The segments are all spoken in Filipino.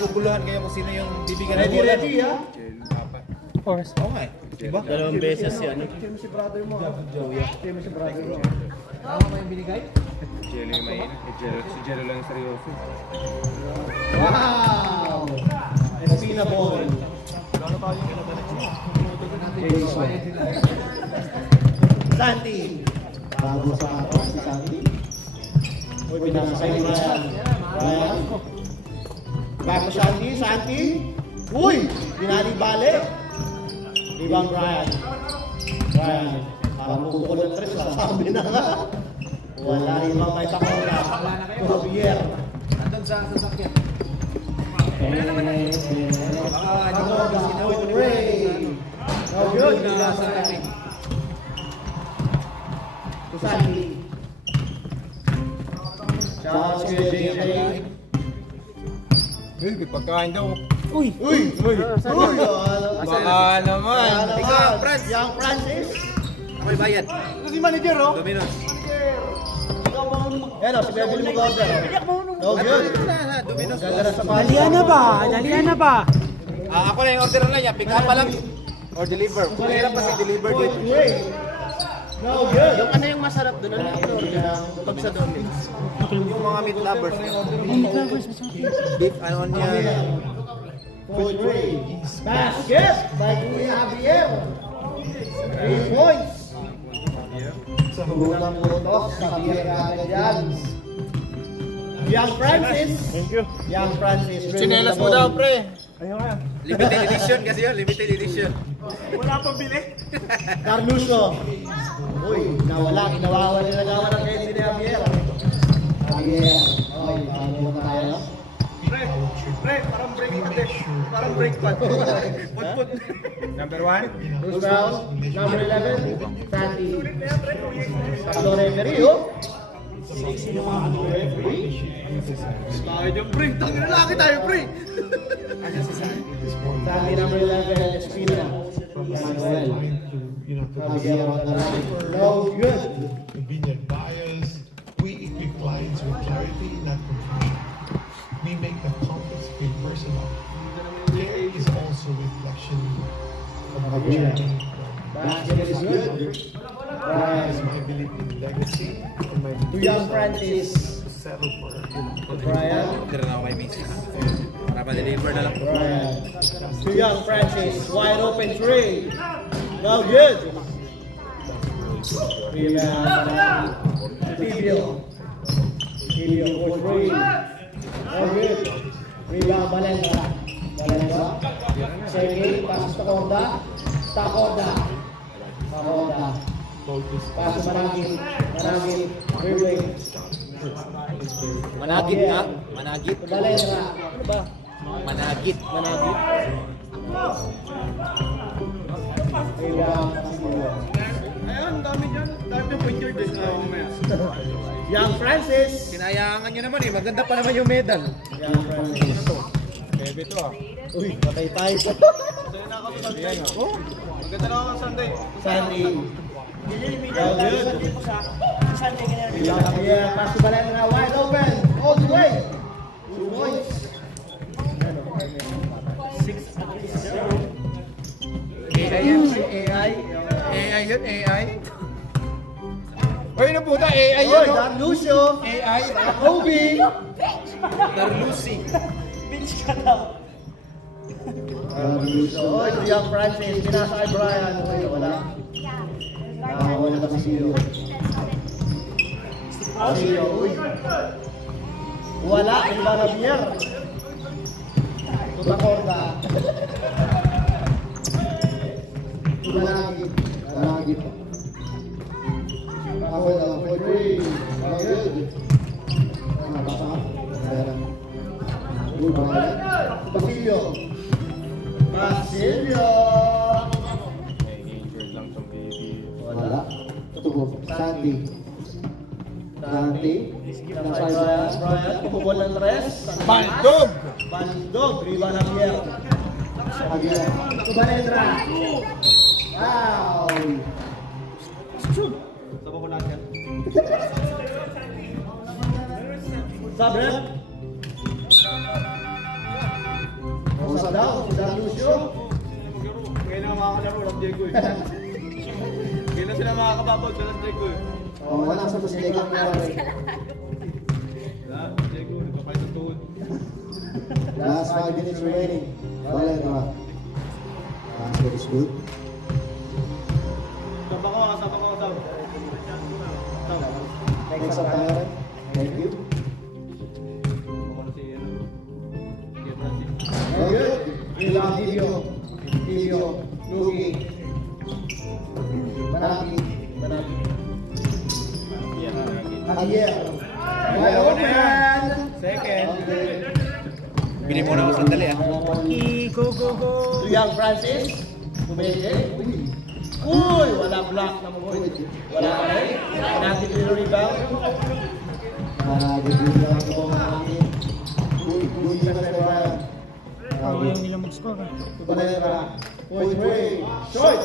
maguguluhan kayo kung sino yung bibigyan ng bola. Ready, ha? Of course. Oo nga eh. Diba? Dalawang beses yan. Team si brother mo, ha? Team si brother mo. Tama ba yung binigay? Jello yung mahina. Si Jello lang seryoso. Wow! Espina ball. Santi. Bago sa atas si Santi. Uy, pinasakay ni Ryan. Ryan. Bago Santi, Santi. Uy, binali-bali. Ibang Ryan. Ryan. Parang kukulong tres, sasabi na nga. Wala ibang may takora. Javier. Nandun sa sasakyan. Santi. Charles JJ. May pagkain daw. Uy! Uy! Baka naman. Ikaw, Franz. Yang Francis. Ako'y bayad. Ito si manager, oh. Dominos. Yan, oh, si Beverly mag-order. No, good. Dominos. Ganda na sa Dalian na ba? Dalian na ba? Ako na yung order na niya. Pick up pa lang. Or deliver. Mahirap kasi deliver dito. No, good. Yung ano yung masarap doon? Ano yung pag sa Domino's? Yung mga meat lovers. Beef and onion. Point three. Basket by Kuya Javier. 3 points. Unang putok sa Javier agad yan. Young Francis. Thank you. Young Francis. Chinelas mo daw, pre. Limited edition kasi yun. Limited edition. Carluso. Uy, nawawala na gawa ng Kenzie ni Javier. Javier. Okay, paano mo tayo? Parang break pad. Number 1. Bruce Brown, number 11, Santi. Tatlo referee, oh. Sino mga ano referee? Bakit yung break? Tangin na laki tayo, break! Santi, number 11, Espina. Manuel. Javier on the line. No good. Convenient buyers, we equip clients with clarity, not confusion. We make the complex feel personal. Care is also reflection of our Javier. journey. Basket is good. That is my belief in legacy and my To Young Francis. to settle for Brian. Order na ako kay Mrs. Para pa-deliver na lang. Brian. To Young Francis. Wide open three. No good. Rebound. Tibio. Tibio for three. No good. Rebound Valenza. Valenza. Sergey. Passes to Corda. Takorda. Takorda. Pass Managit. Managit. Dribbling. Managit ha? Managit? Valenza. Ano ba? Managit. Managit. Rebound. Ayun, dami dyan. Dami ng picture din. Young Francis. Sinayangan nyo naman eh. Maganda pa naman yung medal. Young Francis. Bebe to ah. Uy, patay tayo. Oh, maganda lang ako Sunday. Sandy. Oh, good. Yeah, pass to Valentina, wide open. All the way. 2 points. AI. AI yun, AI. Uy, ano puta? AI Oy, yun, no? Dan Lucio. AI. Kobe. Tarlusi. Dan Lucio. Oy, si Young Francis. Pinasa kay Brian. Uy, wala. Wala na si Sio. Sio, uy. Wala, iba na Javier. Tutakorda. Malagi. Malagi pa. Ako lang, for three. Good. Nabasa ka? Uy, Brian. Basilio. Basilio. May lang tong baby. Wala. Tutubo. Santi. Santi. Nasa Brian. Brian. Pupupol ng tres. Baldog! Bandog. Riba ng Javier. Javier. Tubanedra. Wow. Saba ko natin. Sabre. up down, si Dan Lucio. Ngayon na makakalaro ng Diego eh. Ngayon na sila makakababag sa Diego eh. Oh, wala sa mas legal na rin. Diego, nagpapalit ng tuhod. Last 5 minutes remaining. Wala na. Basket is good. Saba ko, saba ko, saba. Next up tayo rin. Thank you. Very good. Ilang video. Lugi. Manaki. Javier. Wide open. Second. Bili muna ako sandali ah. Go. Young Francis. Tumeke. Uy! Wala block na mo. Wala ka rin. Manaki to rebound. Rebound mo Manaki. Uy, sa Brian. Ayaw nila mag-score. Tubalera. Point three. Short.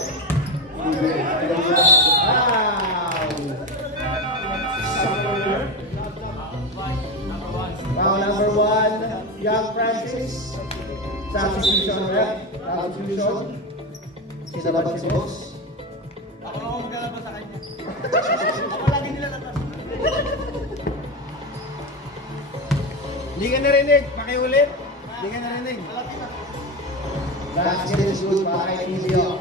Round number 1, Young Francis. Substitution rep. Substitution. Sinabag si boss. Ako na ako maglalabas sa kanya. Ako lagi nilalabas. Hindi ka narinig. Pakiulit. Hindi ka narinig. Basket is good para kay Emilio.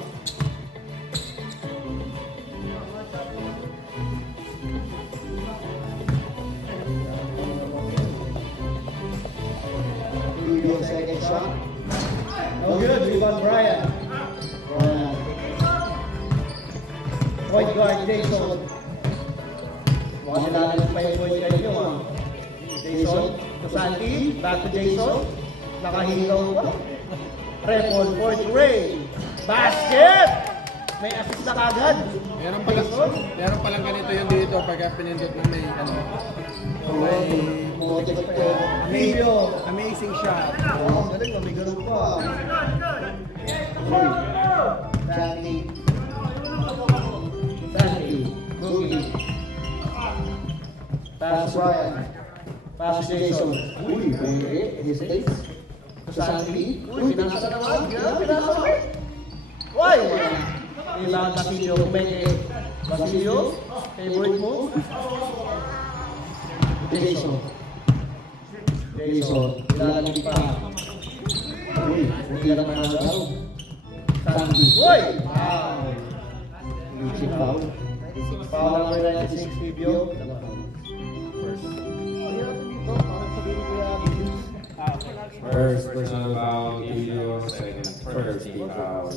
Emilio second shot. No good, rebound Brian. Point guard Jason. Mukhang nilalagay pa yung point guard nyo ha. Jason, Casanti, back to Jason. Nakahingaw pa. Repon for Ray. Basket! May assist na kagad. Meron palang ganito yung dito pagka pinindot na may Emilio. amazing shot. Oh, galing, may ganun pa. Sandy. Boogie. Pass Ryan. Pass Jason. Uy, hesitates. Sandy. Uy, pinasa naman. Pinasa naman. Why? Ilang Basilio. Basilio. Favorite move. Jason. Ilalagay pa. Uy, hindi na naman daw. Sandy. Uy! Wow! Lucy foul. Foul number 96, Fibio. First personal foul, Emilio. Second, first team foul.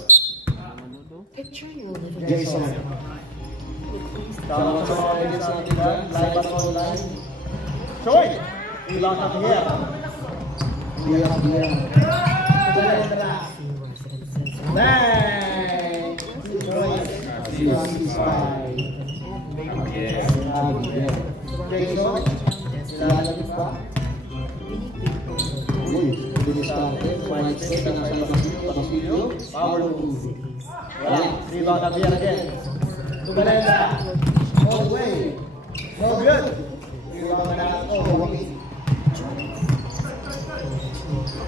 Picture you live in Jason. Tama sa mga minutes natin dyan. Live at online. Short! Ilang Javier. Bang! Jason. Ilalagay pa. Uy, bilis natin. White state ang nasa Basilio. Power move. Wala. Rebound Javier again. Tubalenda. All the way. No good. Rebound na. Oh, Joaquin.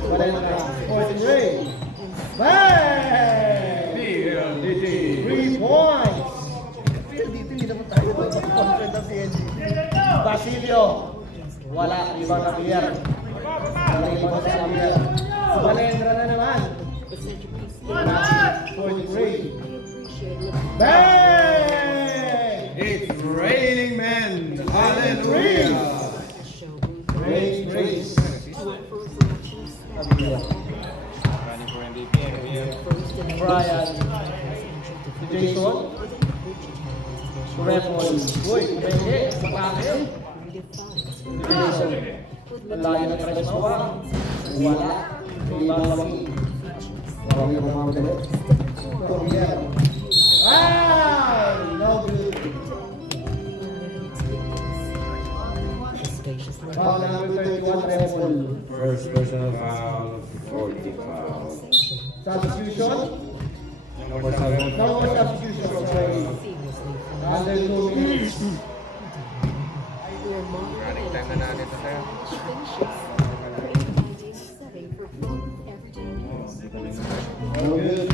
Tubalenda. Fourth Ray. Bang! 3 points. Dito hindi naman tayo. Basilio. Wala. Rebound Javier. Rebound sa Javier. Tubalenda na naman. 43. Bang! It's raining men. Hallelujah. Race. Brian. Jason. Repon. Uy, pwede. Matake. Jason. Layo na tres mawa. Wala. Ibang Joaquin. Joaquin ang mga madali. Corrier. Ah! No good. Foul number 31, Repon. First personal foul, 40 foul. Substitution. No more foul. No more substitution. Sorry. Under 2 minutes. Running time na natin ito, sir. Finishes. 1997 for full No good.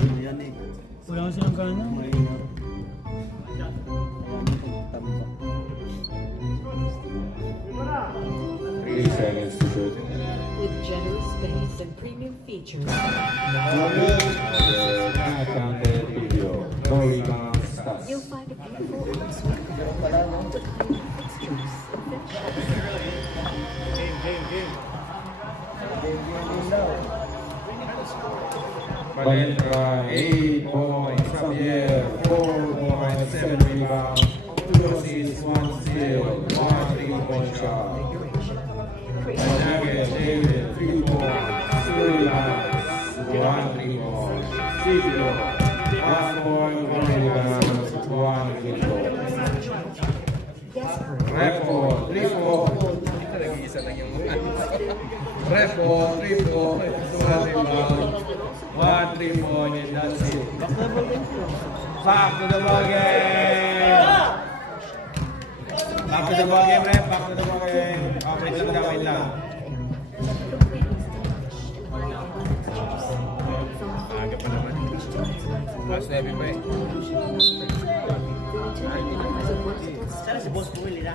Wala ko silang gana. 3 seconds to shoot. With generous space and premium features. No good. Unaccounted video. No rebounds. Stats. You'll find a beautiful ensuite with high-end fixtures and finishes. Valentra, 8 points. Xavier, 4 points, 7 rebounds, 2 assists, 1 steal, 1 3-point shot. Nugget, David, 3 points, 2 rebounds, 1 3-point. Silvio, 1 point, 1 rebound, 1 free throw. Repo, 3 points. Repo, 3 points, 1 rebound, 1 3-point, and that's it. Back to the ball game! Back to the ball game, rep. Back to the ball game. Okay, wait lang. Aga pa naman. Last heavy pa eh. Sana si Boss Buwil nila.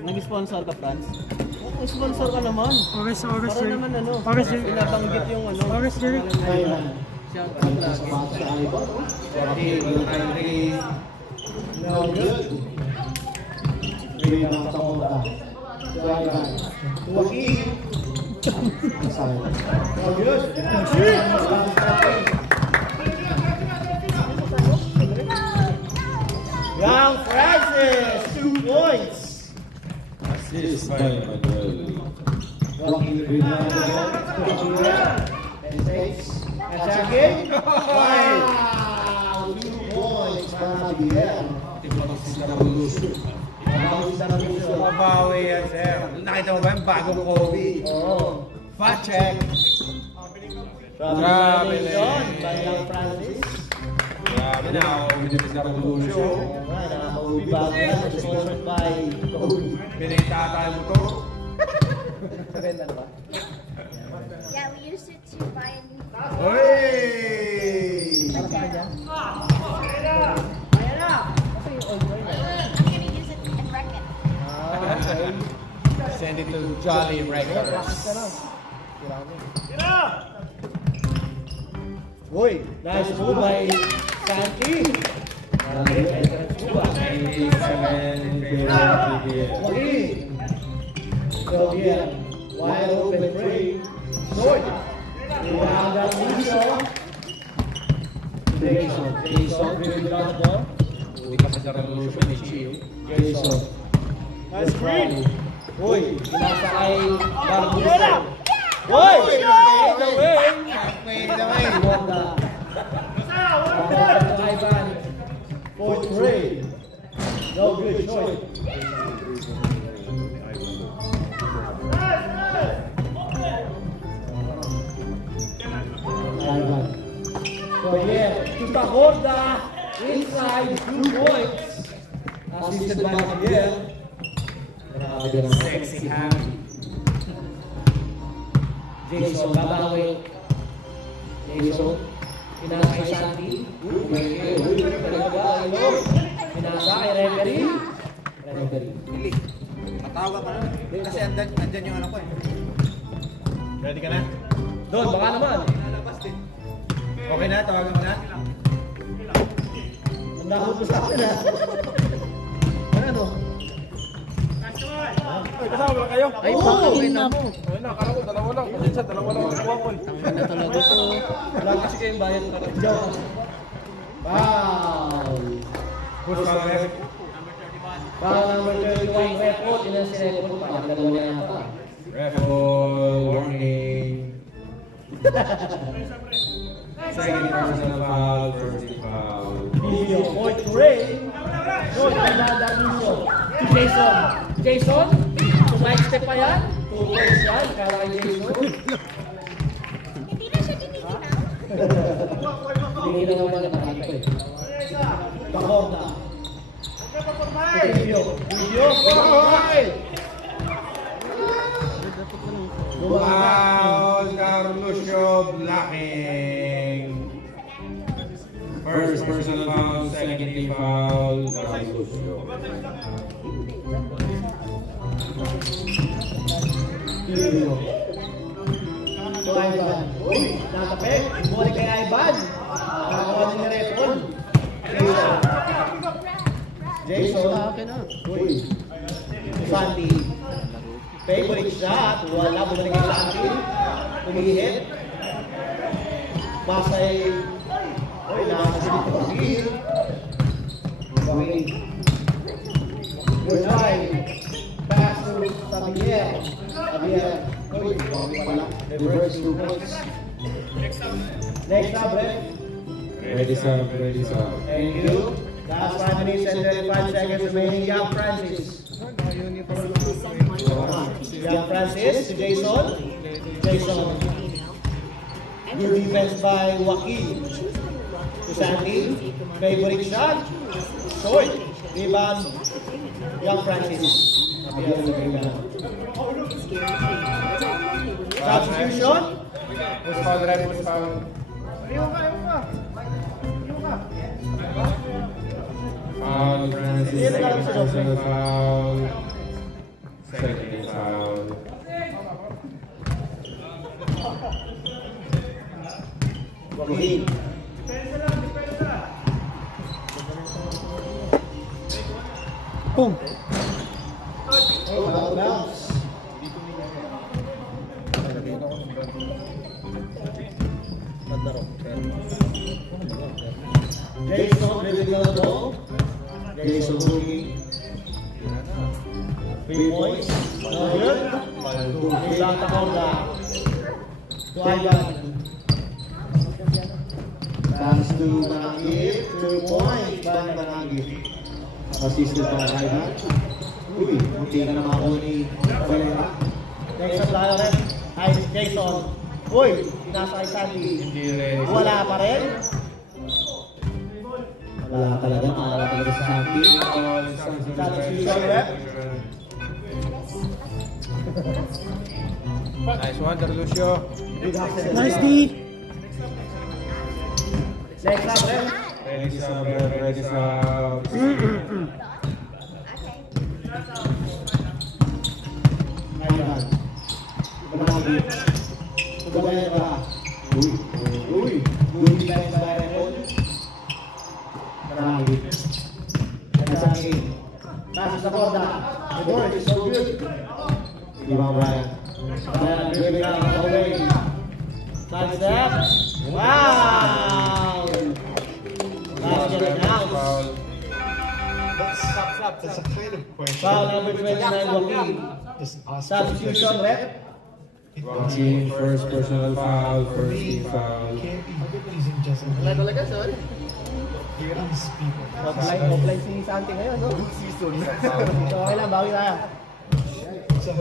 Nag-sponsor ka, Franz? Oh, sponsor ka naman. Oras, Para sir. naman ano, Oras, sir. pinabanggit yung ano. Oras, sir. Siya ang lagi. No good. Rebound sa Honda. Wagi. No good. Young Francis, 2 points. Assist by Manuel. Walking rebound again. And takes. And second. Wow! 2 points para Javier. Mabawi yan, sir. Nakita mo ba yung bagong Kobe? Oo. Fact check. Grabe na yun. By Young Francis. Grabe na ako. Binibis na revolution. Oo nga, nakaka-uwi ba ako yan? Sponsored by Kobe. Pinagtatay mo to. Maganda ba? Yeah, we used it to buy a new phone. Hey! Para sa kanya? I'm gonna use it and wreck it. Okay. Send it to Jolly Records. Uy, nice move by Santi. Wagi. Javier, wide open three. Short. Rebound that Jason. Jason, really got the ball. Hindi pa sa revolution ni Chio. Jason. Nice screen. Uy, pinasa kay Barbuso. Uy! Halfway na way. Wanda. Ivan. 4-3. No good choice. Ivan. So yeah, Tuta Horda inside 2 points. Assisted by Javier. Sexy happy. Jason babawi. Jason. Pinasa kay Santi. Pinasa kay referee. Referee. Pili. Matawag ka na. Kasi andyan yung ano ko eh. Ready ka na? Don, baka naman. Okay na? Tawagan mo na? Ang dahon ko sa akin ha. Ano? Kasama ba kayo? Ay, pakawin na mo. Ayun na, akala ko dalawa lang. Kasi sa dalawa lang ang nakuha ko. Ano talaga to? Wala kasi kayong bayan ng kapityaw. Wow! Push pa lang. Foul number 31, Repot. Ilan si Repot? Parang dalawa na yata. Refall, warning. Second personal foul, first team foul. Video, point Ray. Short na Danuso. To Jason. Jason? Side step pa yan? 2 points yan. Kala kay Jason. Hindi na siya tinitinaw. Hindi na naman nakakita eh. Kahorda. Video. Video. Foul, Carlucio blocking. First personal foul, second team foul, Carlucio. So, Ivan. Uy, nakapit. Bumalik kay Ivan. Nakakuha niya ni Repon. Jason. Uy. Santi. Favorite shot. Wala. Bumalik kay Santi. Tumihit. Pasay. Uy, nakasilip ko pagigil. Good try. Pass to Xavier. Xavier. Uy, pala. Reverse 2 points. Next up, Brett. Ready sub, ready sub. Thank you. Last 5 minutes and 35 seconds remaining. Young Francis. Young Francis to Jason. Jason. Good defense by Joaquin. To Sandy. Favorite shot. Short. Rebound. Young Francis. Substitution. Who's foul, right? Who's foul? Foul, Francis, second personal foul. Second team foul. Joaquin. Boom! Oh, out of bounds. Jason dribbling the ball. Jason moving. 3 points. No good. Rebound to Honda. To Ivan. Pass to Manangit. 2 points by Manangit. Assisted by Ivan. Uy, hindi ka na makakuha ni Valera. Next up tayo rin. Ay, Jason. Uy, pinasa kay Sandy. Wala pa rin. Wala talaga, makakala talaga sa Sandy. Substitution rep. Nice one, Carlucio. Nice D! Next up rep. Ready sub, ready sub. Ivan. Manangit. Valera. Uy, good defense by Repon. Manangit. Sandy. Pass sa Honda. The board is so good. Ibang Brian. Brian dribbling out of the way. Side step. Wow! Basket announced. That's a kind of question. Foul number 29, Joaquin. Just ask Substitution rep. Joaquin, first personal foul, first team foul. Can't be using just a Talaga, son. these people. Offline si Santi ngayon, no? Season. So, okay lang, bawi tayo. So,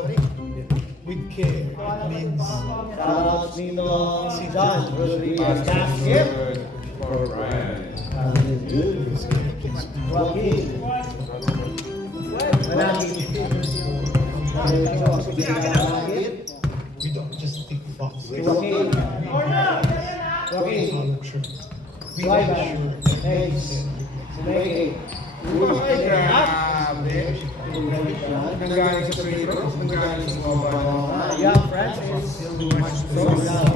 with care, it means Shoutouts Nino, John, Rodriguez, basket. For Ryan. Joaquin. Manangit. Manangit. we don't just tick the box. Joaquin. Joaquin. We make sure that Next. Sumeke. Grabe. Nanggaling sa free throws, nanggaling sa mobile. Young Francis. So,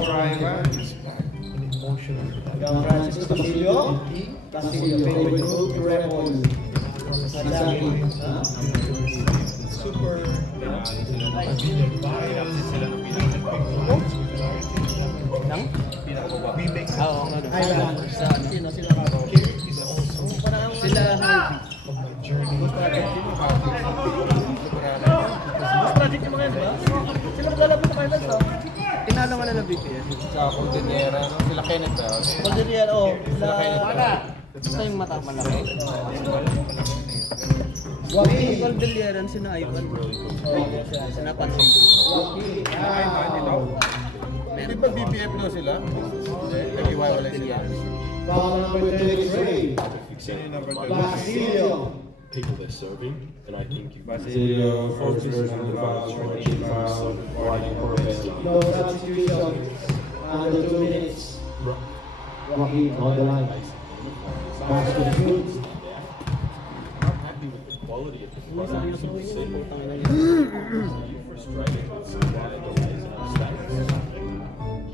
Ryan. an emotional Young Francis to Castillo. Castillo, favorite move to Repon. Santi. super we make Ivan. Sino ka? is also Sila of my journey. project yung mga yun, ba? Sila maglalabot sa finals, no? Tinalo ka na ng BPS. Sa Cordillera, no? Sila Kenneth ba? Cordillera, oo. Sila... Gusto yung mata malaki. Joaquin. Cordillera, sino Ivan? Sino Patsy? Di ba BPF no sila? Nag-iwalay sila. Foul number 33. Basilio. Basilio, first personal foul, second team foul, No substitutions. Under 2 minutes. Joaquin on the line. Basket shoots.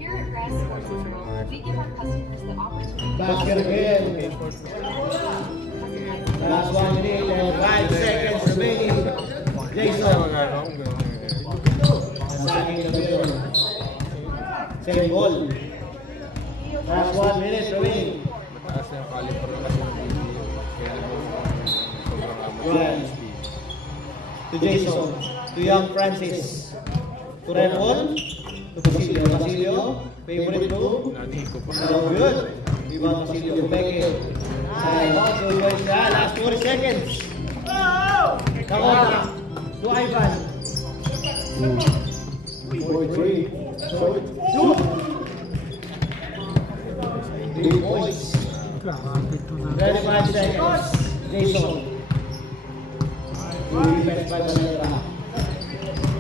Here at Grass Sports World, we give our customers the opportunity Basket again. Last 1 minute and 5 seconds remaining. Jason. Attacking the middle. Same ball. Last 1 minute remaining. Mataas na yung caliber kasi ng video. Kaya naman sobrang Ryan. To Jason. To Young Francis. To Repol. To Basilio. Basilio. Favorite move. nanihin ko pa. So good. Rebound Basilio. To Beckett. Side. So good siya. Last 40 seconds. Come on. To Ivan. 4-3. Shoot. 3 points. 25 seconds. Jason. Defense by Valera.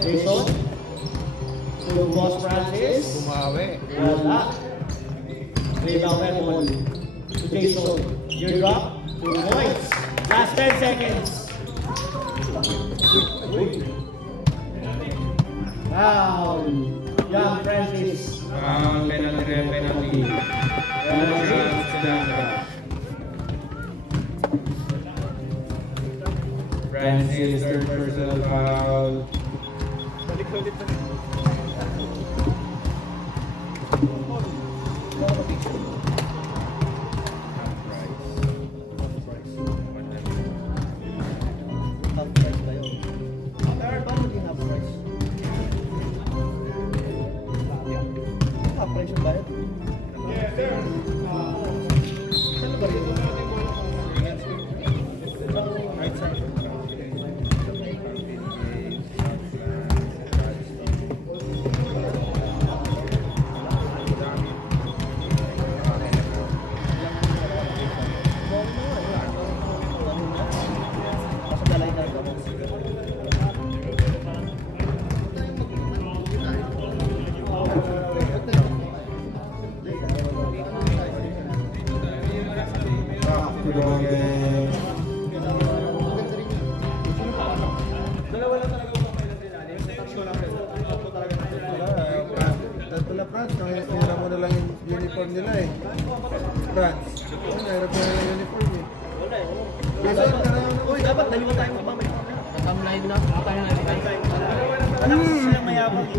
Jason. To Boss Francis. Bumawi. Wala. Rebound Edmond. To Jason. Your drop. 2 points. Last 10 seconds. Foul. Young Francis. Penalty. Penalty. Francis, third personal foul. Half price ba yun? Pero paano din half price? Half price yung bayad? Ano ba yun? Kasi dalay na ito. Back to the ball game. Tatlo France, nahira mo na lang yung uniform nila eh. France. Nahirap mo na lang yung uniform eh. Kasi Uy, dapat dalawa tayo magmamay. Nakamline na. Alam ko silang mayabang.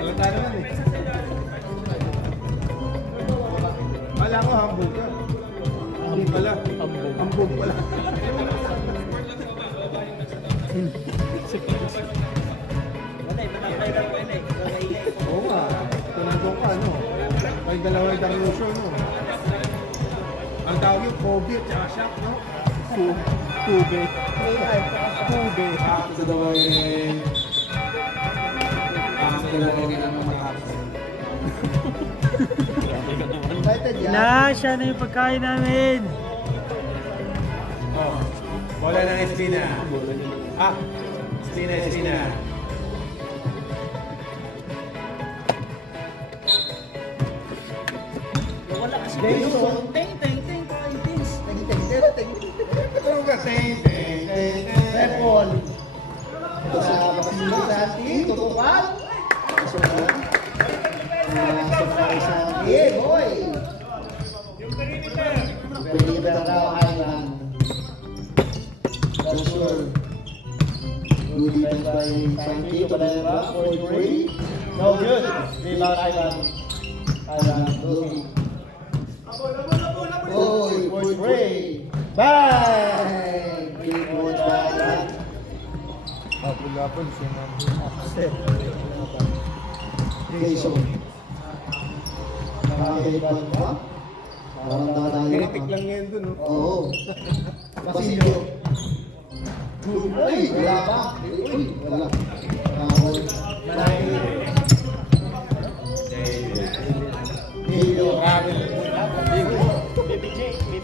Alam tayo naman eh. Wala ko, humble ka. Hindi pala. Hambog pala. Oo nga. Tunadong ka, no? May dalawang dilution, no? Ang tawag yung Kobe at saka Shaq, no? Kobe. Kobe. Back to the ball game. Back to the ball game ang matapos. Excited yan. Na, siya na yung pagkain namin. Oh. Bola ng Espina. Ah. Espina. Wala kasi Jason. Ting. Ano ka? Ting. Repol. Sa Basilio, Santi, tutukan. Santi, boy. Believer daw, Ivan. That's sure. Good defense by Santi, Valera, 4-3. No good. Rebound, Ivan. Lucy. Oy, 4-3. Bang! 3 points by Ivan. Lapon siya na. Upset. Jason. Nakakaiban ba? Parang nakatayo. Kinitik lang yan dun, no? Oo. Basilio. Ay, wala pa. Uy, wala. David.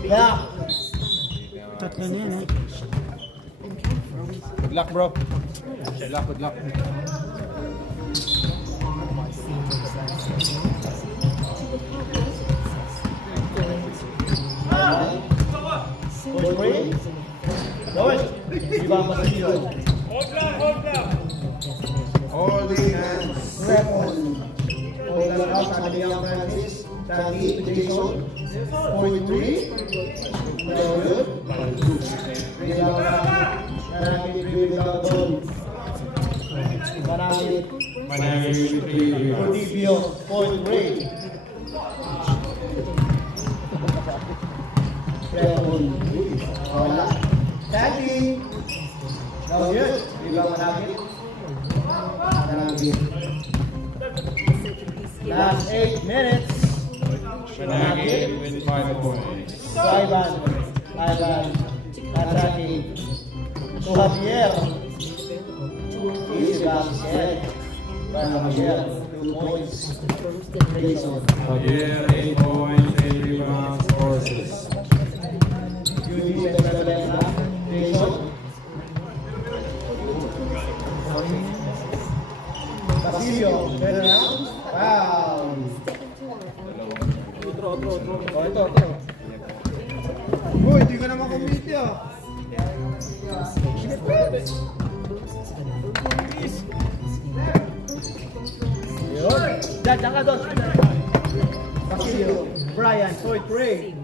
Yeah. Tatlo na yan, eh. Good luck, bro. Good luck, good luck. Point three. Lowes. Rebound Basilio. Holding hands. Weapon. Point lang out sa Young Francis. Sandy to Jason. Point three. No good. Rebound Manakit rebound ball. Manakit. Managing with 3 rebounds. Cordivio. Point three. Weapon. Wala. Sandy. No good. Rebound Manakit. Manakit. Last 8 minutes. Managing with 5 points. Ivan. Attacking. To Javier. Easy basket. By Javier. 2 points. Jason. Javier, 8 points, 8 rebounds, 4 assists. Yuli Benalena. Jason. Basilio. Benalena. Foul. Ito. Uy, hindi ka naman kumiti ah. Yun. Diyan ka doon. Basilio. Brian. Point three.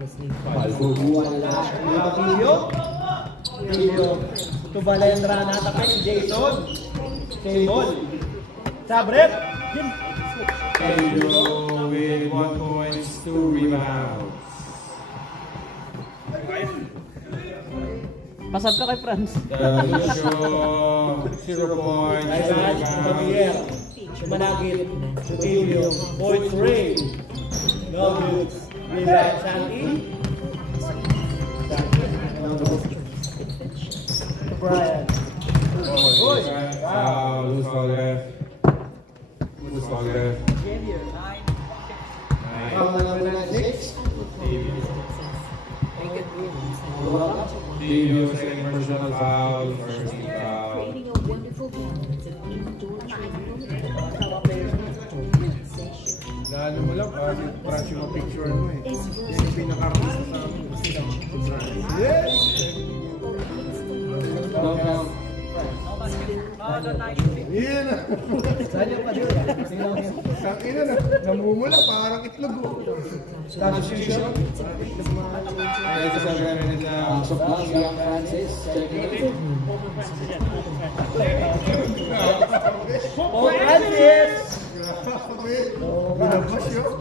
Wala. Basilio. Basilio. To Valendra. Natapit si Jason. Table. Sabrep. Pedro with 1 point, 2 rebounds. Pasab ka kay Franz. Davisho, 0 points, 2 Ivan. rebounds. Javier. Managit. Sutilio. Point three. No good. Rebound. Santi. Brian. Foul, loose ball left. Loose ball left. Foul na number 96. Divio, second personal foul, first team foul. Creating a wonderful balance of indoor training Lalo mo lang, kasi Franz yung picture mo eh. Yung pinaka-artista sa amin. Yes! Yan na! Saan yung padil? Tangina na, namumula parang itlog. Substitution. Dahil sa 7 minutes na So, Young Francis. Checking. Oh, Francis! Binabas yun.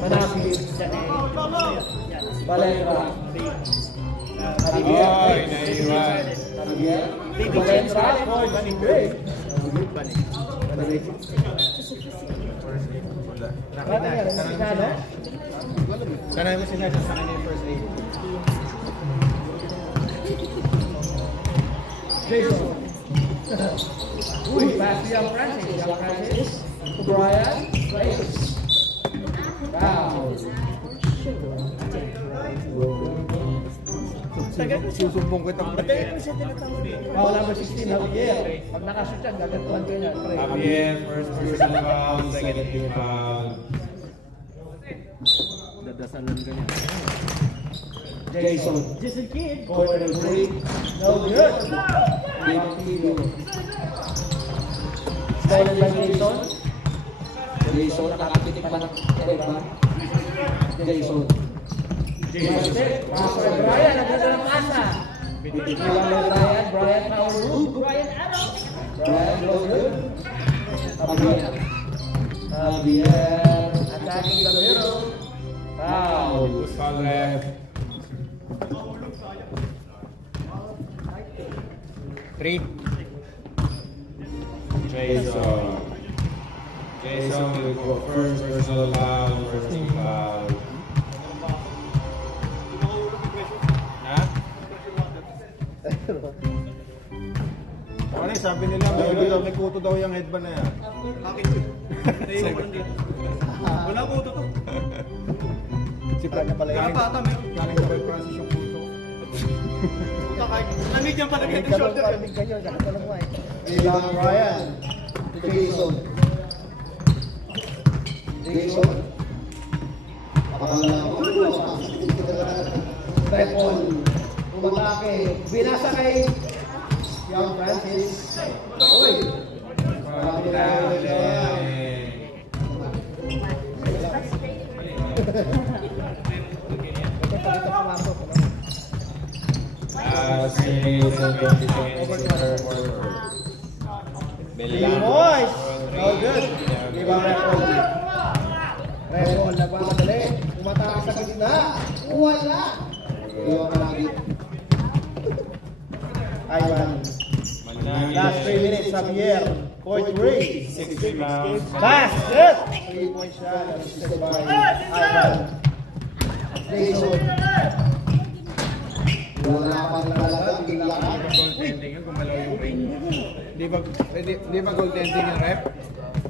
Manakit. Valendra. Ay, naiwan. Valendra. Point three. Sanay mo sila sa kanya yung first aid. Jason. Uy, pass to Young Francis. Young Francis. To Brian. Place. Foul. Susumbong ko itong break. Foul number 16, Javier. Pag nakashoot yan, gagantuhan ko yan. Javier, first personal foul, second team foul. Dadasalan ka niya. Jason. Jason Kidd. Corner three. No good. Rebound. Stolen by Jason. Jason, nakakapit pa ng Eva. Jason. Jason. Pass by Brian. Nagdala ng pasa. Binigilan by Brian. Brian power move. Brian Adams. Brian no good. Javier. Javier. Attacking the middle. Foul. Loose ball left. 3. Jason will go first personal foul, first team foul. Ha? Ano sabi nila, may kuto daw yung headband na yan. Wala ko to. Si Fran na pala yun. Kapata, meron. Galing na kay Francis yung kuto. Nanigyan pa na May yung ganun shoulder. pa rin ganyan. Ganun mo eh. Rebound Brian. To Jason. Jason. Pakalang ko. Trepon. Umatake. Binasa kay Young Francis. Uy. Marami na yun. Boys! No good. Di ba Repol? Repol, nagmamadali. Umatake sa gitna. Wala. Iwan ka lagi. Ivan. Last 3 minutes, Javier. Court Ray. 6 rebounds. Basket! 3-point shot. Assisted by Ivan. Jason. Wala pa rin talaga. Bigla ka. Goaltending yun, gumalaw yung ring. Di ba goaltending yung rep?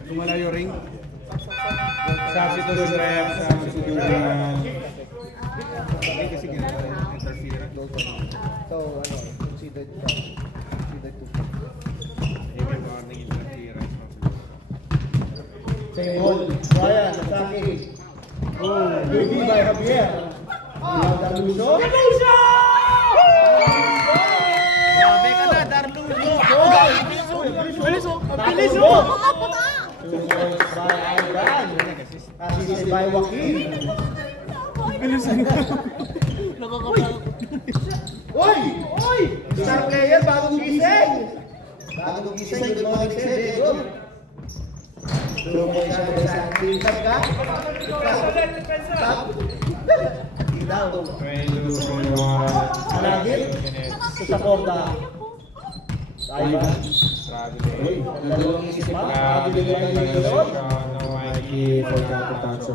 Gumalaw yung ring. Substitute rep, substitute rep. Hindi kasi ginagawa yung interference. So, ano, considered to. Even warning interference. Same ball. Brian, Saki. Oh, UV by Javier. Darluso. Grabe ka na, Darluso. Bilis oh. Bilis Darluso. oh. 2 points by Ivan. Assisted by Joaquin. Bilis Uy! Uy! Star player, bagong gising! Bagong gising, good morning sir, Diego. 2 points by Santi. Tag ka? Tag? Hindi daw. 22-21. Managil. Sa porta. Ivan. Uy, dalawang isip pa. Nakabili ba yung yun? No Mikey for Capitanzo.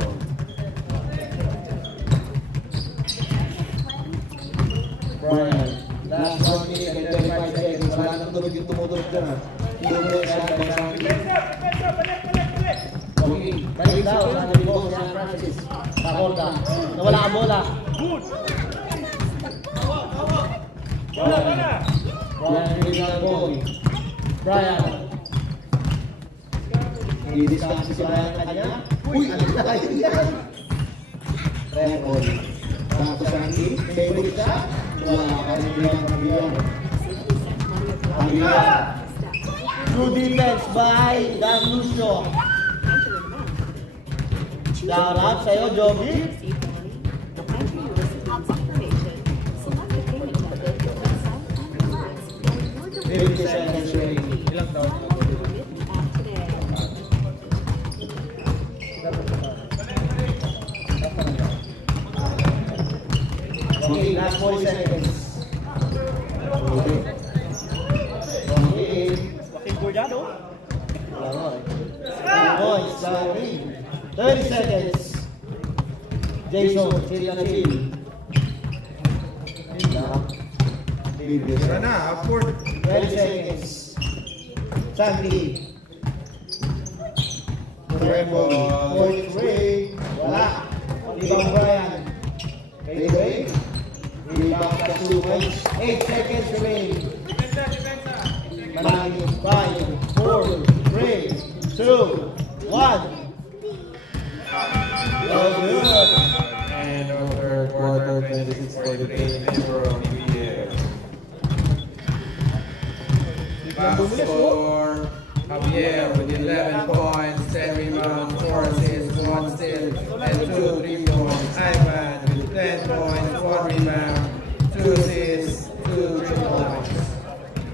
Brian. Last 1 minute and 25 seconds. Wala nang tulog yung tumutulog dyan ha. 2 points by Santi. Okay, balik daw. Sana ni Boss San Francis. Pakorda. Nawala ang bola. Brian Rizal Boy. Brian. Di-discount si Brian kanya. Uy, ano na kayo yan? Record. Santo Santi. Favorite siya. Wala ka rin bilang kabiyan. Kabiyan. True defense by Dan Lucio. Shout out sa'yo, Joby. Ilang taon? Okay, last 40 seconds. Okay. Bakit ko dyan oh? Wala nga eh. Boys, sorry. 30 seconds. Jason, chill na chill. Tira na, upward. 20 seconds. Sandy. Trevor. Point Ray. Wala. Ibang Brian. Hey Ray. Rebound ka 2 points. 8 seconds remain. Manangin. 5, 4, 3, 2, 1. Oh, good. And over quarter 26-43 Nebro PBL. Box score, Javier with 11 points, 10 rebounds, 4 assists, 1 steal, and 2 3-points. Ivan with 10 points, 1 rebound, 2 assists, 2 3-points.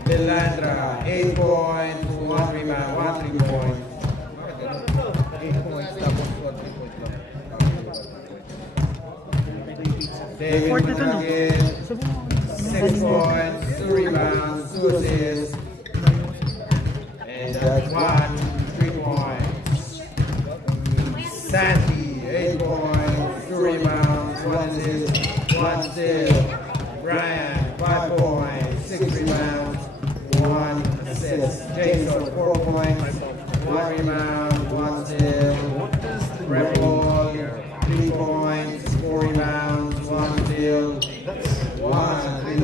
Delandra, 8 points, 1 rebound, 1 3-point. 8 points tapos 1 point lang. David Managil, 6 points, 2 rebounds, 2 assists, and that's 1 3-point. Sandy, 8 points, 2 rebounds, 1 assist, 1 steal. Brian, 5 points, 6 rebounds, 1 assist. Jason, 4 points, 1 rebound, 1 steal. Rebel, 3 points, 4 rebounds, 1 steal, 1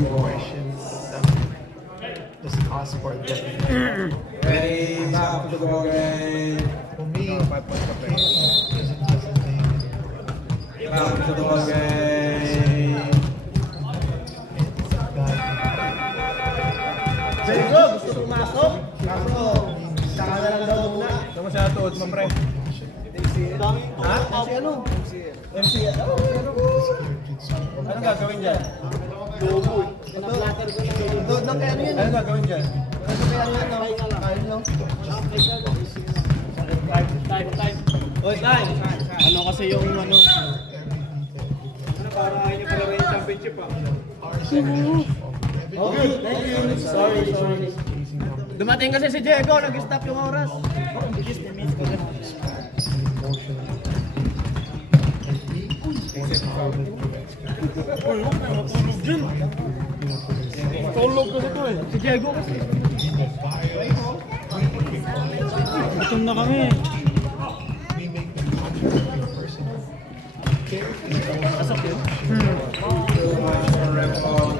Ready, back to the ball game. For me, Oh, 5 points pa Carey isn't just a name anymore. Back to the ball game. Jericho, gusto pumasok? Kaso, saka na lang daw muna. Ito mo siya tuod mo, pre. Ha? Si ano? MC. Ano? Anong gagawin dyan? Doon ng kaya ano yun? Anong gagawin dyan? Ano kaya ano yun? Kain lang. Oy, time. Ano kasi yung ano? Para ayaw niyo pala rin yung championship ah. Okay, thank you. Sorry. Dumating kasi si Diego, nag-stop yung oras. Tulog kasi to eh. Si Diego kasi. Gutom na kami. We make the contract personal. Carey is also Too much for record.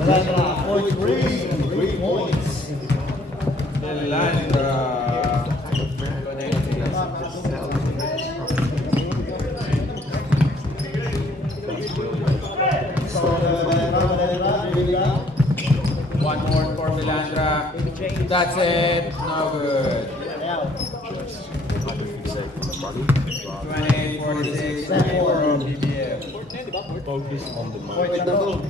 Point 3 points. Landra. One more for Milandra. That's it. No good. 20-46 for BBF. Point number 2.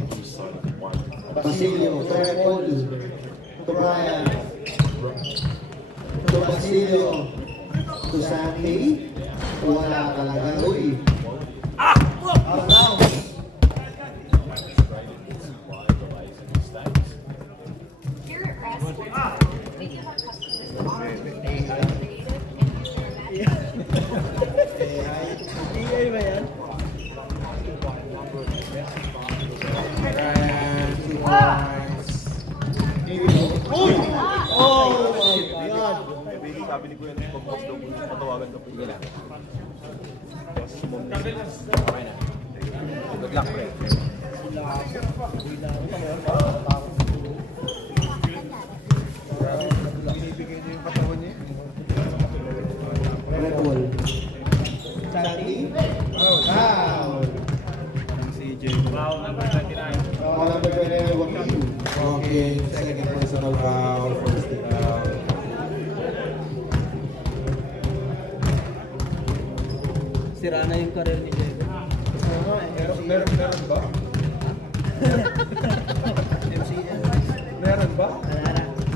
Basilio, Paul, to Brian, to Basilio, to Sandy, wala talaga, uy. Around. Here at Rest, we do have customers that are creative and EA ba yan? Ryan, 2 points. Uy! Oh my God! Sabi ni Kuya, pag-box daw po, patawagan daw po nila. Okay na. Good luck, pre. Binibigay niyo yung katawan niya. Red Bull. Sandy? Wow! Wow, number 29. Foul number 29, Joaquin. Okay, second personal foul, first foul. Sira na yung career ni Diego. Meron ba? Meron ba?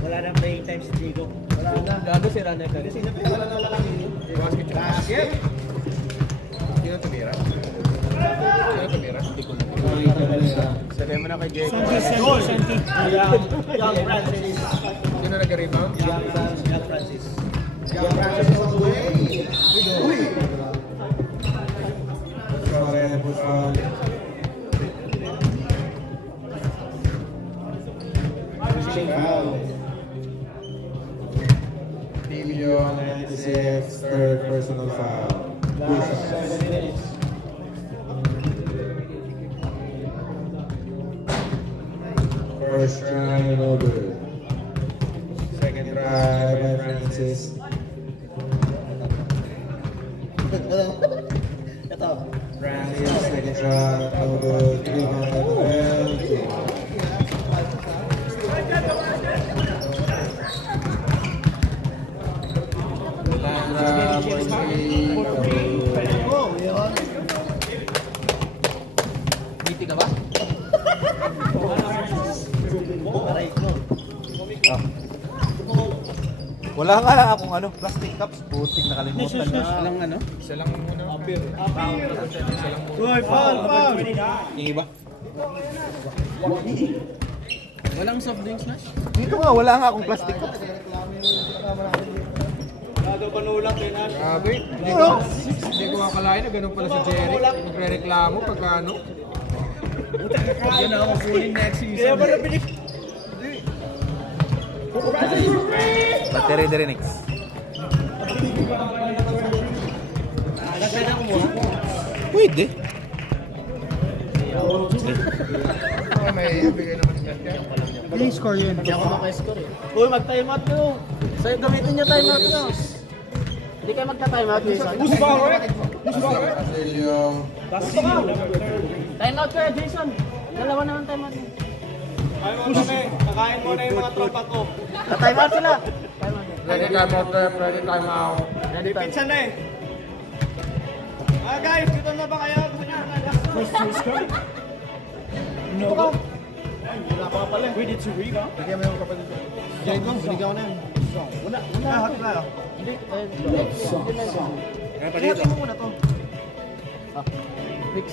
Wala na playing time si Diego. Wala na. Gago sira na yung career. Sino pa wala na lang yun? Basket! Sino tumira? Sino tumira? Hindi ko na. Sabihin mo na kay Diego. Santi. Young Francis. Sino nag-rebound? Young Francis. Young Francis on the way. Uy! Sorry, foul. Foul. Emilio, 96, third personal foul. Last 7 minutes. First try, no good. Second try by Francis. Ito. Francis, second shot, no good. Rebound by Noel. Landra, point three, no good. Oh, yun. Meeting ka ba? Aray ko. Wala nga lang akong ano, plastic cups. Putik nakalimutan na. Walang ano? Isa lang muna. Uy, foul! Yung iba? Walang soft drinks na? Dito nga, wala nga akong plastic cups. Gago panulak eh, Nash. Grabe. Hindi ko akalain na ganun pala si Jerry. Magre-reklamo pagka ano. Yan na ako kunin next season. Kaya ba nabilis? Battery de Renix. Pwede. May bigay naman niya. Yung score yun. Hindi ako maka-score eh. Uy, mag-time out nyo. So, gamitin nyo time out nyo. Hindi kayo magta-time out, Jason. Basilio. Time out kayo, Jason. Dalawa naman time out nyo. Kain mo kami. Kakain mo na yung mga tropa ko. Time out sila. Time out. Ready time out, ref. Ready time out. Ready time. Pizza na eh. Guys, dito na ba kayo? Gusto nyo na last one? No. Wala pa pala. Wait, it's a rebound? Bigyan mo yung kapatid ko. Diyan ko, binigyan ko na yan. Wala. Hati tayo. Hindi. Hati mo muna to. Mix.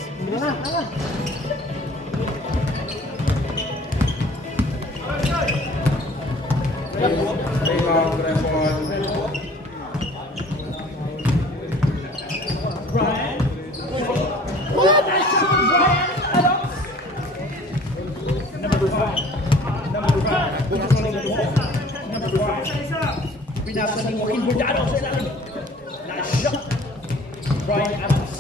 Rebound, ref on. Pinasa ni Joaquin Bordado sa ilalim. Nice shot. Brian Adams.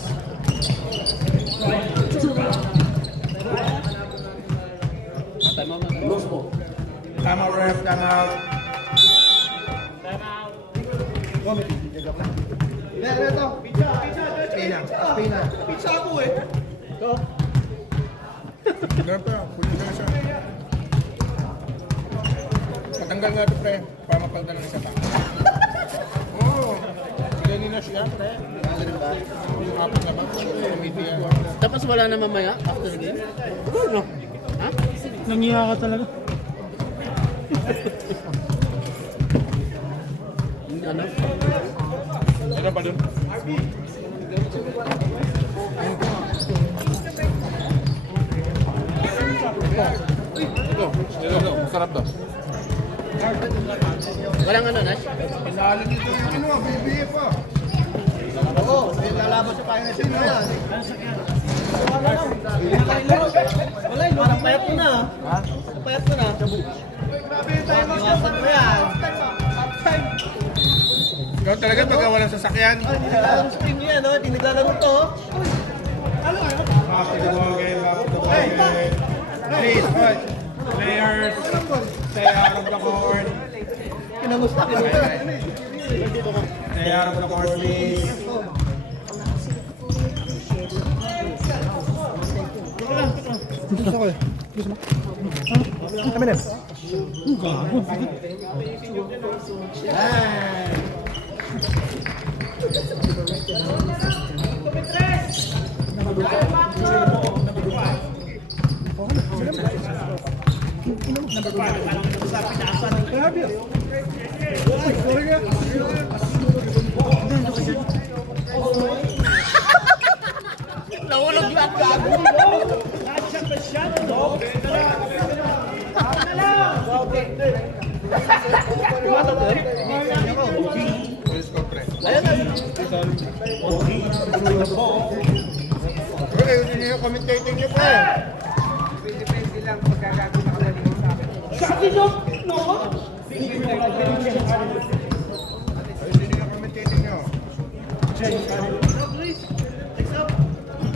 Brian Turba. Time out, ref. Time out. Ito. Pizza. Pizza. Pizza ako eh. Ganun pa, kunin na siya. Patanggal nga ito, pre. Para mapalda ng isa pa. Oo. Ganun na siya, pre. Yung apat na ba? Committee yan. Tapos wala na mamaya after game? No. Ha? Nangiya ka talaga. Ano? Ano ba dun? Ito. Masarap to. Walang ano, Nash? Pinalo nito yung ano, BBF pa. Oo, may lalaban sa Panginoon Sino yan. Wala, parang payat ko na. Ha? Payat ko na. Grabe tayo mag-iwasan mo yan. Ikaw talaga pagka walang sasakyan. Ay, hindi naglalaro sa team niya, no? Hindi naglalaro to. Please, players, stay out of the court. Kinamusta, kinamusta. Stay out of the court, please. Gusto ko eh. Gusto mo? Kami din. Gago. Nahulog lang gago. Okay, yun yung commentating niyo pa eh. Depende lang pagkagago na kalalimang sa akin. Ayun din yung commentating niyo.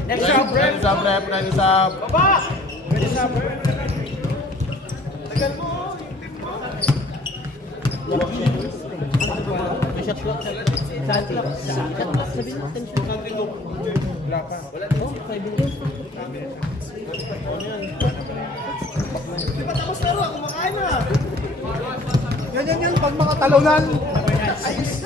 Next up, Brett. Ready up, ref. Ready up. May shot clock. Shot clock. Shot clock. Sabihin mo, 10 shot. Wala pa. Oh, 5 minutes. Di ba tapos laro? Kumakain na. Ganyan yun pag mga talunan. Ayos.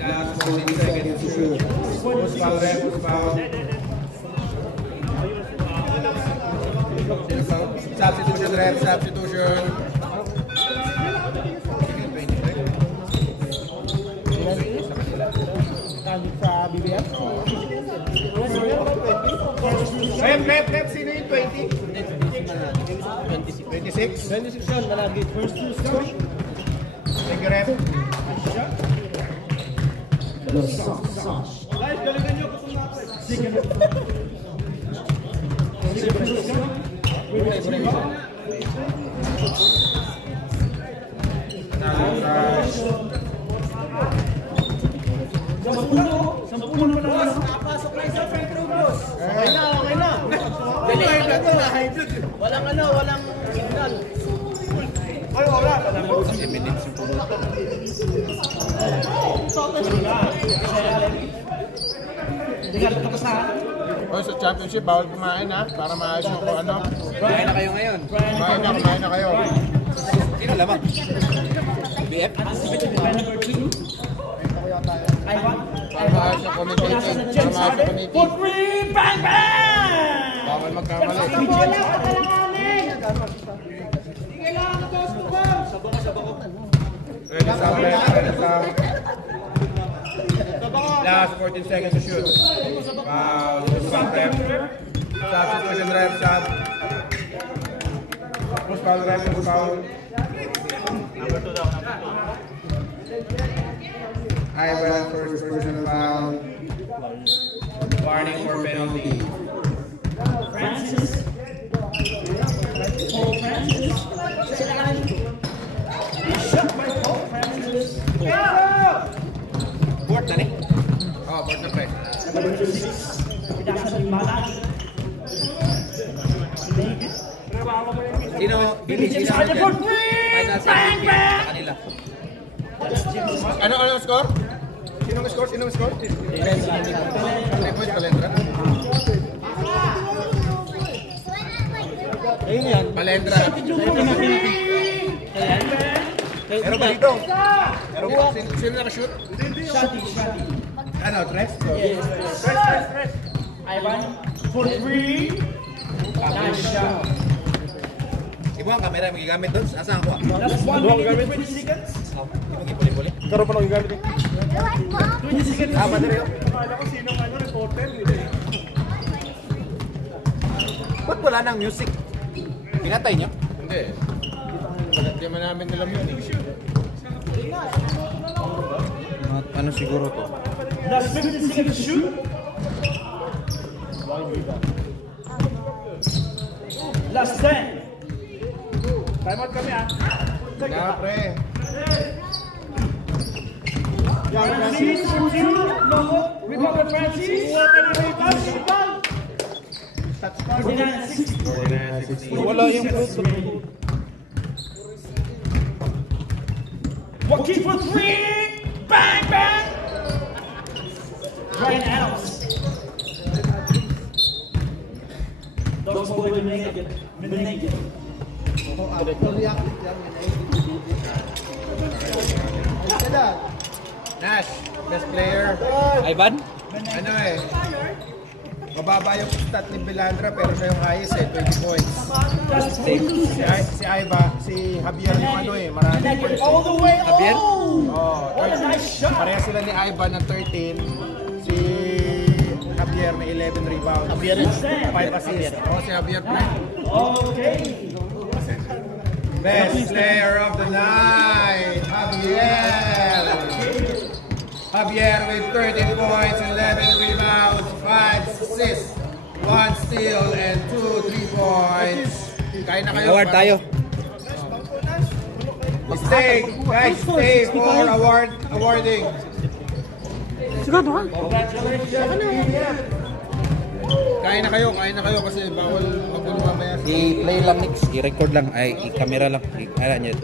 Last 40 seconds to shoot. Push foul, ref. Push foul. Substitution, ref. Substitution. Sa BBF. Rep, sino yung 20? 26? 26 yun, malagi. First two score. Thank you, rep. Guys, galingan nyo kung natin. Crush. Sampunan pa lang. Okay na, okay na. High blood to, high blood. Walang signal. Ay, wala. 10 minutes yung puno. Oh, sa championship, bawal kumain ha, para maayos yung kung ano. Kumain na kayo ngayon. Kumain na kayo. Sino lamang? BF? Para maayos yung communication. Para maayos yung communication. Bang bang! Bawal magkamali. Ready, stop, ready, stop. Last 14 seconds to shoot. Wow, stop rep. Stop situation rep, stop. Push foul rep, push foul. Ivan, first person foul. Warning for penalty. Francis. Paul Francis. Shot by Paul Francis. Court na ni. Oh, board na pre. Number 6. Pinasa ni Malak. Sino? Philippines Sino? for the for Ay, nasa bang bang! sa kanila. Ano ang score? Sinong score? 3 points, Palendra. Ayun yan. Palendra. Meron ba dito? Sino nakashoot? Shotty. Ano, Tres? Yes. Press. Ivan for 3. Nice shot. Ibo ang camera yung magigamit doon. Asan ako? That's 1 minute 20 seconds. Ibo gipuli-puli. Karoon pa lang yung gamit eh. 20 seconds. Tama na rin. Akala ko sinong reporter. Ba't wala nang music? Pinatay niyo? Hindi. Hindi man namin alam yun eh. Ano siguro to? Last 15 seconds to shoot. Last 10. Time out kami ah. Na, pre. Francis, 2. No. Rebound by Francis. 49-60. Wala yung fruit. Joaquin for 3. Bang, bang. Ryan Adams. Dogs boy Menengue. Nash, best player. Ivan? Ano eh? Mababa yung stat ni Belandra pero siya yung highest eh, 20 points. Si Iva, si Javier yung ano eh, maraming Menengue points. all the way. Javier? Oh, what a nice shot. Pareha sila ni Iva ng 13, si Javier na 11 rebounds. Javier is 5 assists. Oh, si Javier pre. Okay. Best player of the night, Javier. Javier with 13 points, 11 rebounds, 5 assists, 1 steal, and 2 3-points. Kain na kayo. Award tayo. Stay, guys, stay for awarding. Kain na kayo kasi bawal magulo mamaya. I-play lang, Nix. I-record lang. Ay, i-camera lang. I-ano niya.